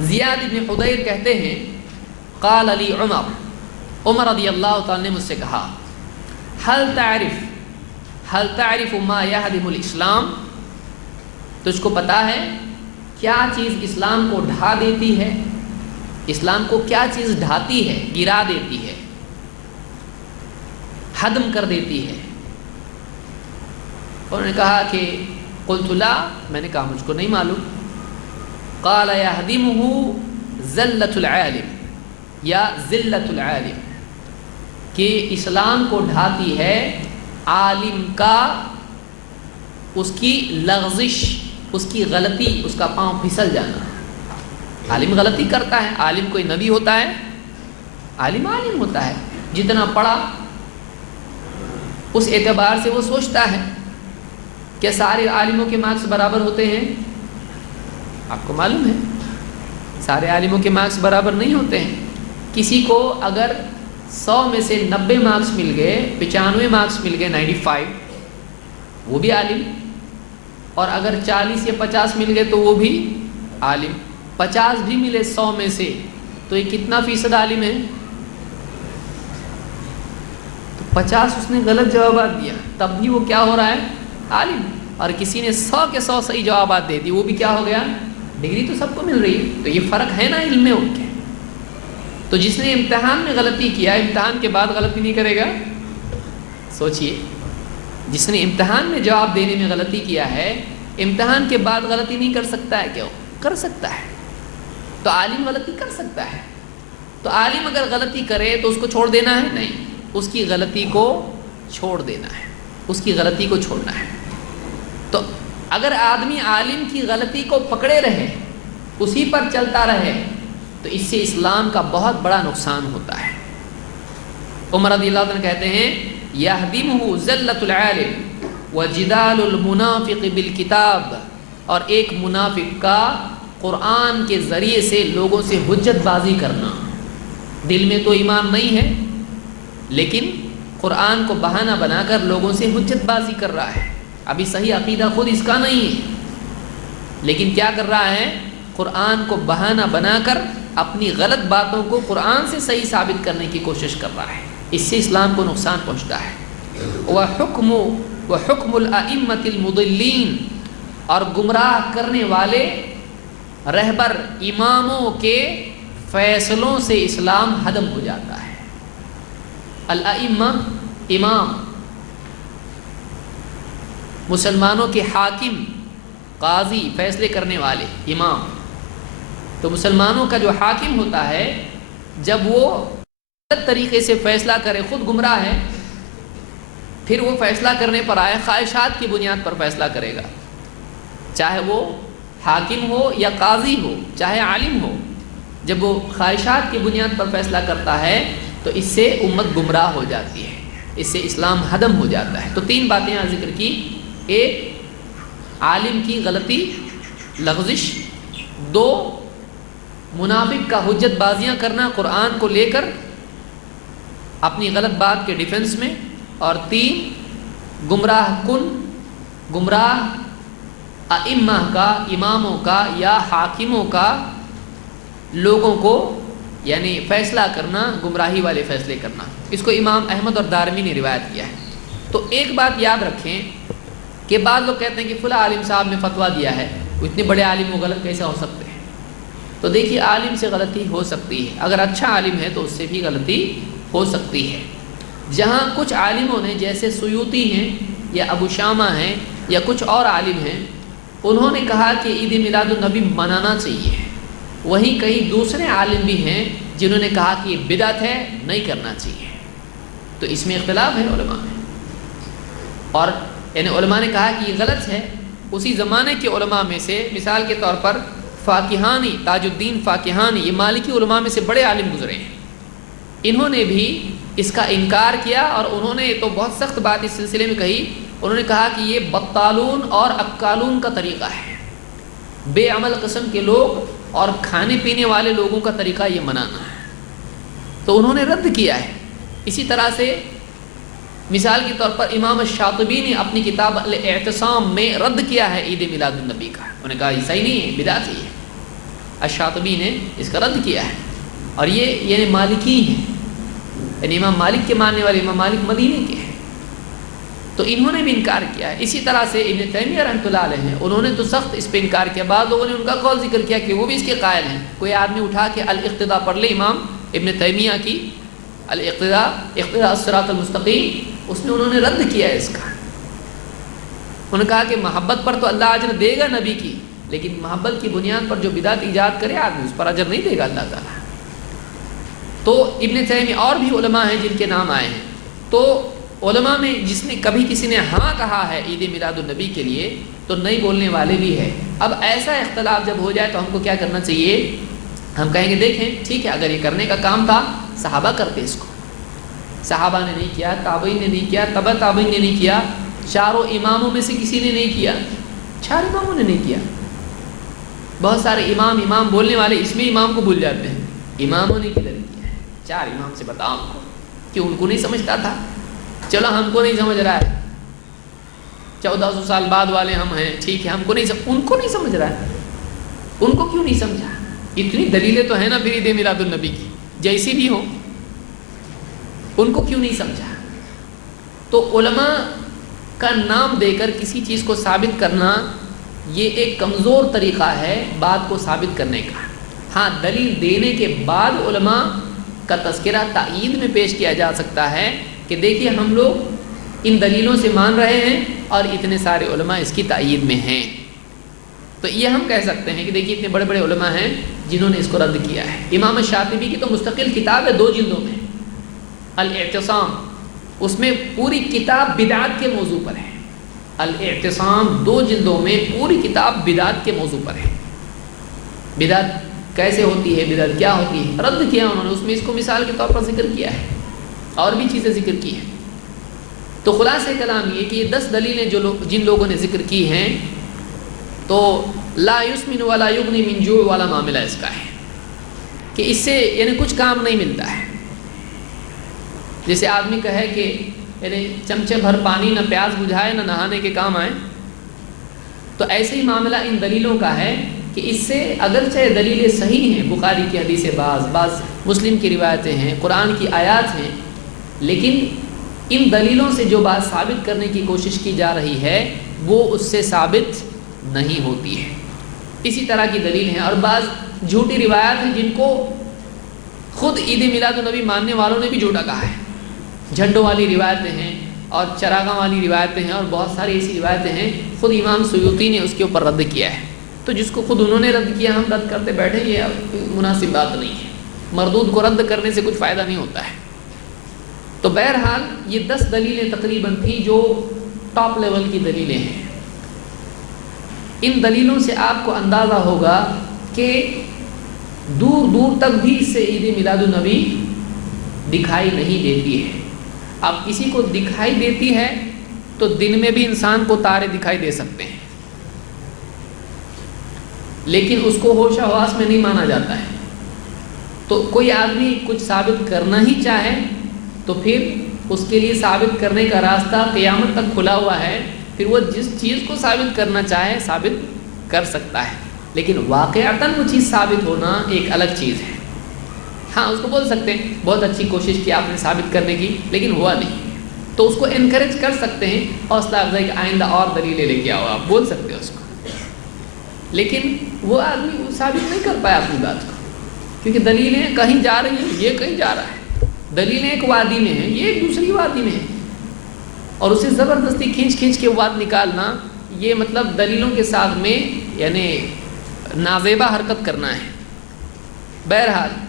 زیاد بن حدیر کہتے ہیں قال علی عمر رضی اللہ تعالیٰ نے مجھ سے کہا هل تعرف ما يهدم الاسلام، تجھ کو پتا ہے کیا چیز اسلام کو ڈھا دیتی ہے، اسلام کو کیا چیز ڈھاتی ہے، گرا دیتی ہے، ہدم کر دیتی ہے؟ انہوں نے کہا کہ قلت لا، میں نے کہا مجھ کو نہیں معلوم۔ قال يهدمه ذلة العالم یا ذلت العالم، کہ اسلام کو ڈھاتی ہے عالم کا، اس کی لغزش، اس کی غلطی، اس کا پاؤں پھسل جانا۔ عالم غلطی کرتا ہے، عالم کوئی نبی ہوتا ہے؟ عالم ہوتا ہے، جتنا پڑھا اس اعتبار سے وہ سوچتا ہے کہ سارے عالموں کے مارکس برابر ہوتے ہیں؟ آپ کو معلوم ہے سارے عالموں کے مارکس برابر نہیں ہوتے ہیں۔ کسی کو اگر 100 میں سے 90 مارکس مل گئے، 95 مارکس مل گئے، 95، وہ بھی عالم، اور اگر 40 یا 50 مل گئے تو وہ بھی عالم، 50 بھی ملے 100 میں سے تو یہ کتنا فیصد عالم ہے؟ تو 50 اس نے غلط جوابات دیا، تب بھی وہ کیا ہو رہا ہے؟ عالم۔ اور کسی نے 100 کے 100 صحیح جوابات دے دی، وہ بھی کیا ہو گیا؟ ڈگری تو سب کو مل رہی ہے۔ تو یہ فرق ہے نا علم میں ان کے۔ تو جس نے امتحان میں غلطی کیا، امتحان کے بعد غلطی نہیں کرے گا؟ سوچئے، جس نے امتحان میں جواب دینے میں غلطی کیا ہے، امتحان کے بعد غلطی نہیں کر سکتا ہے؟ کیوں کر سکتا ہے؟ تو عالم غلطی کر سکتا ہے۔ تو عالم اگر غلطی کرے تو اس کو چھوڑ دینا ہے؟ نہیں، اس کی غلطی کو چھوڑ دینا ہے، اس کی غلطی کو چھوڑنا ہے۔ تو اگر آدمی عالم کی غلطی کو پکڑے رہے، اسی پر چلتا رہے، تو اس سے اسلام کا بہت بڑا نقصان ہوتا ہے۔ عمر رضی اللہ عنہ کہتے ہیں یہدمہ ذلۃ العالم وجدال المنافق بالکتاب، اور ایک منافق کا قرآن کے ذریعے سے لوگوں سے حجت بازی کرنا، دل میں تو ایمان نہیں ہے لیکن قرآن کو بہانہ بنا کر لوگوں سے حجت بازی کر رہا ہے، ابھی صحیح عقیدہ خود اس کا نہیں ہے، لیکن کیا کر رہا ہے؟ قرآن کو بہانہ بنا کر اپنی غلط باتوں کو قرآن سے صحیح ثابت کرنے کی کوشش کر رہا ہے، اس سے اسلام کو نقصان پہنچتا ہے۔ وحکم الائمۃ المضلین، اور گمراہ کرنے والے رہبر اماموں کے فیصلوں سے اسلام ہدم ہو جاتا ہے۔ الائمہ امام، مسلمانوں کے حاکم، قاضی، فیصلے کرنے والے امام۔ تو مسلمانوں کا جو حاکم ہوتا ہے، جب وہ غلط طریقے سے فیصلہ کرے، خود گمراہ ہے، پھر وہ فیصلہ کرنے پر آئے، خواہشات کی بنیاد پر فیصلہ کرے گا، چاہے وہ حاکم ہو یا قاضی ہو، چاہے عالم ہو، جب وہ خواہشات کی بنیاد پر فیصلہ کرتا ہے تو اس سے امت گمراہ ہو جاتی ہے، اس سے اسلام ہدم ہو جاتا ہے۔ تو 3 باتیں یہاں ذکر کی، ایک عالم کی غلطی، لغزش، 2 منافق کا حجت بازیاں کرنا قرآن کو لے کر اپنی غلط بات کے ڈیفنس میں، اور 3 گمراہ ائمہ کا، اماموں کا یا حاکموں کا لوگوں کو یعنی فیصلہ کرنا، گمراہی والے فیصلے کرنا۔ اس کو امام احمد اور دارمی نے روایت کیا ہے۔ تو ایک بات یاد رکھیں کہ بعض لوگ کہتے ہیں کہ فلاں عالم صاحب نے فتویٰ دیا ہے، اتنے بڑے عالم وہ غلط کیسے ہو سکتے ہیں؟ تو دیکھیے، عالم سے غلطی ہو سکتی ہے، اگر اچھا عالم ہے تو اس سے بھی غلطی ہو سکتی ہے۔ جہاں کچھ عالموں نے، جیسے سیوطی ہیں یا ابو شامہ ہیں یا کچھ اور عالم ہیں، انہوں نے کہا کہ عید میلاد النبی منانا چاہیے، وہیں کئی دوسرے عالم بھی ہیں جنہوں نے کہا کہ یہ بدعت ہے، نہیں کرنا چاہیے۔ تو اس میں اختلاف ہے علماء میں، اور یعنی علماء نے کہا کہ یہ غلط ہے۔ اسی زمانے کے علماء میں سے مثال کے طور پر فاقہانی، تاج الدین فاقہانی، یہ مالکی علماء میں سے بڑے عالم گزرے ہیں، انہوں نے بھی اس کا انکار کیا، اور انہوں نے تو بہت سخت بات اس سلسلے میں کہی۔ انہوں نے کہا کہ یہ بطالون اور اکالون کا طریقہ ہے، بے عمل قسم کے لوگ اور کھانے پینے والے لوگوں کا طریقہ یہ منانا ہے، تو انہوں نے رد کیا ہے۔ اسی طرح سے مثال کے طور پر امام الشاطبی نے اپنی کتاب الاعتصام میں رد کیا ہے عید میلاد النبی کا، انہوں نے کہا یہ صحیح نہیں ہے، بدعت ہی ہے۔ الشاطبی نے اس کا رد کیا ہے، اور یہ یعنی مالکی ہیں، یعنی امام مالک کے ماننے والے امام مالک مدینے کے ہیں، تو انہوں نے بھی انکار کیا ہے۔ اسی طرح سے ابن تیمیہ رحمۃ اللہ علیہ ہیں، انہوں نے تو سخت اس پہ انکار کیا، بعض لوگوں نے ان کا قول ذکر کیا کہ وہ بھی اس کے قائل ہیں۔ کوئی آدمی اٹھا کے الاقتداء پڑھ لے امام ابن تیمیہ کی، الاقتداء اقتداء الصراط المستقیم، اس میں انہوں نے رد کیا ہے اس کا۔ انہوں نے کہا کہ محبت پر تو اللہ اجر دے گا نبی کی، لیکن محبت کی بنیاد پر جو بدعت ایجاد کرے آدمی اس پر اجر نہیں دے گا اللہ تعالیٰ۔ تو ابن تیمیہ اور بھی علماء ہیں جن کے نام آئے ہیں، تو علماء میں جس نے کبھی کسی نے ہاں کہا ہے عید میلاد النبی کے لیے تو نہیں بولنے والے بھی ہیں۔ اب ایسا اختلاف جب ہو جائے تو ہم کو کیا کرنا چاہیے؟ ہم کہیں گے دیکھیں ٹھیک ہے، اگر یہ کرنے کا کام تھا صحابہ کرتے اس کو، صحابہ نے نہیں کیا، تابعین نے نہیں کیا، تبع تابعین نے نہیں کیا، چاروں اماموں میں سے کسی نے نہیں کیا، چار اماموں نے نہیں کیا۔ بہت سارے امام بولنے والے اس میں امام کو بھول جاتے ہیں، اماموں نے کدھر کیا ہے؟ چار امام سے بتاؤ ہم کو، کہ ان کو نہیں سمجھتا تھا، چلو ہم کو نہیں سمجھ رہا ہے، 1400 سال بعد والے ہم ہیں، ٹھیک ہے ہم کو نہیں ان کو نہیں سمجھ رہا ہے، ان کو کیوں نہیں سمجھا؟ اتنی دلیلیں تو ہیں نا پھر عید میلاد النبی کی جیسی بھی ہو، ان کو کیوں نہیں سمجھا؟ تو علماء کا نام دے کر کسی چیز کو ثابت کرنا یہ ایک کمزور طریقہ ہے بات کو ثابت کرنے کا۔ ہاں دلیل دینے کے بعد علماء کا تذکرہ تائید میں پیش کیا جا سکتا ہے کہ دیکھیے ہم لوگ ان دلیلوں سے مان رہے ہیں اور اتنے سارے علماء اس کی تائید میں ہیں، تو یہ ہم کہہ سکتے ہیں کہ دیکھیے اتنے بڑے بڑے علماء ہیں جنہوں نے اس کو رد کیا ہے۔ امام شاطبی کی تو مستقل کتاب ہے 2 جلدوں میں، الاعتصام، اس میں پوری کتاب بدعت کے موضوع پر ہے۔ الاعتصام 2 جلدوں میں پوری کتاب بدعت کے موضوع پر ہے، بدعت کیسے ہوتی ہے، بدعت کیا ہوتی ہے، رد کیا انہوں نے، اس میں اس کو مثال کے طور پر ذکر کیا ہے، اور بھی چیزیں ذکر کی ہیں۔ تو خلاصہ کلام یہ کہ یہ 10 دلیلیں جن لوگوں نے ذکر کی ہیں، تو لا یسمن ولا یغنی من جوع والا معاملہ اس کا ہے کہ اس سے یعنی کچھ کام نہیں ملتا ہے۔ جیسے آدمی کہے کہ یعنی چمچے بھر پانی نہ پیاس بجھائے نہ نہانے کے کام آئے، تو ایسے ہی معاملہ ان دلیلوں کا ہے کہ اس سے اگرچہ دلیلیں صحیح ہیں، بخاری کی حدیث بعض مسلم کی روایتیں ہیں، قرآن کی آیات ہیں، لیکن ان دلیلوں سے جو بات ثابت کرنے کی کوشش کی جا رہی ہے وہ اس سے ثابت نہیں ہوتی ہے۔ اسی طرح کی دلیل ہیں، اور بعض جھوٹی روایات ہیں جن کو خود عید میلاد النبی ماننے والوں نے بھی جھوٹا کہا ہے۔ جھنڈوں والی روایتیں ہیں اور چراغاں والی روایتیں ہیں، اور بہت ساری ایسی روایتیں ہیں، خود امام سیوطی نے اس کے اوپر رد کیا ہے۔ تو جس کو خود انہوں نے رد کیا ہم رد کرتے بیٹھے، یہ مناسب بات نہیں ہے، مردود کو رد کرنے سے کچھ فائدہ نہیں ہوتا ہے۔ تو بہرحال یہ 10 دلیلیں تقریباً تھیں جو ٹاپ لیول کی دلیلیں ہیں۔ ان دلیلوں سے آپ کو اندازہ ہوگا کہ دور دور تک بھی اس سے عید میلاد النبی دکھائی نہیں دیتی ہے۔ اب کسی کو دکھائی دیتی ہے تو دن میں بھی انسان کو تارے دکھائی دے سکتے ہیں، لیکن اس کو ہوش و حواس میں نہیں مانا جاتا ہے۔ تو کوئی آدمی کچھ ثابت کرنا ہی چاہے تو پھر اس کے لیے ثابت کرنے کا راستہ قیامت تک کھلا ہوا ہے، پھر وہ جس چیز کو ثابت کرنا چاہے ثابت کر سکتا ہے، لیکن واقعتاً وہ چیز ثابت ہونا ایک الگ چیز ہے۔ ہاں اس کو بول سکتے ہیں بہت اچھی کوشش کی آپ نے ثابت کرنے کی لیکن ہوا نہیں، تو اس کو انکریج کر سکتے ہیں، حوصلہ افزائی کہ آئندہ اور دلیلیں لے کے آؤ، آپ بول سکتے ہیں اس کو، لیکن وہ آدمی ثابت نہیں کر پایا اپنی بات کو، کیونکہ دلیلیں کہیں جا رہی ہیں، یہ کہیں جا رہا ہے، دلیلیں ایک وادی میں ہیں، یہ ایک دوسری وادی میں ہے، اور اسے زبردستی کھینچ کے بات نکالنا، یہ مطلب دلیلوں کے ساتھ میں یعنی نازیبہ حرکت کرنا ہے۔ بہرحال